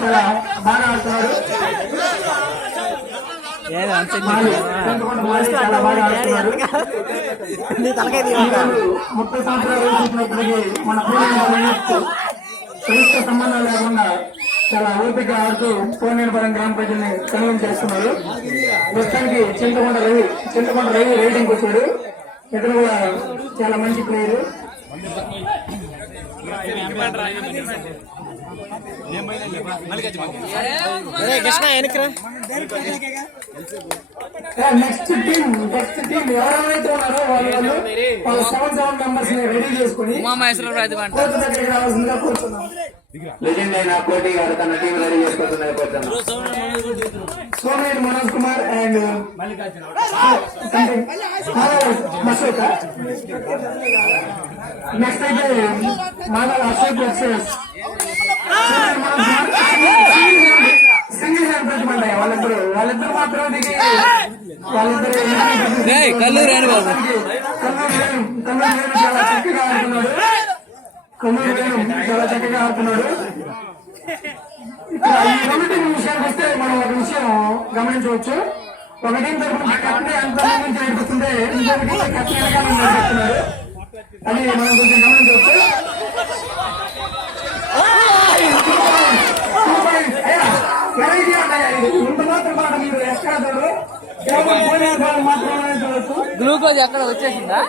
చాలా బాగా ఆడుతున్నాడు. చాలా బాగా ఆడుతున్నాడు. 30 సంవత్సరాలు వయసున్నప్పటికీ మన ప్రభుత్వ సంబంధం లేకుండా చాలా ఓపిక ఆడుతూ కోనేరుపురం గ్రామ ప్రజల్ని కన్విన్స్ చేస్తున్నారు. ప్రస్తుతానికి చింతకొండ రవి రైడింగ్ వచ్చాడు. ఇతను కూడా చాలా మంచి ప్లేయర్. నెక్స్ట్ టీం ఎవరైతే ఉన్నారో వాళ్ళు 7 మెంబర్స్ ని రెడీ చేసుకుని కోర్టు దగ్గరికి రావాల్సిందిగా కూర్చున్నాం. లెజెండ్ అయిన కోటి గారు తన టీం రెడీ చేసుకోవాల్సిందిగా కూర్చున్నాం. సోమేటి మనోజ్ కుమార్ అండ్ అశోక్. నెక్స్ట్ అయితే Madhav Ashok versus single hand ప్రతిమంటాయి. వాళ్ళిద్దరు మాత్రం దిగి వాళ్ళిద్దరు కల్లూరు చాలా చక్కగా ఆడుతున్నాడు. చాలా చక్కగా ఆడుతున్నాడు. ఇక్కడ ఈ రెండు టీం విషయానికి వస్తే మనం ఒక విషయం గమనించవచ్చు. ఒక టీం తరఫున కట్నే అంత నుంచి నడిపిస్తుంటే ఇంకొక టీం కట్నే వెనకాల నడిపిస్తున్నారు. అది మనం కొంచెం గమనించవచ్చు. వెరైటీ ఉంటాయి. ఇంత మాత్రం మాట మీరు ఎక్కడ చూడరు. మాత్రమే చూడొచ్చు. గ్లూకోజ్ ఎక్కడ వచ్చేసిందా?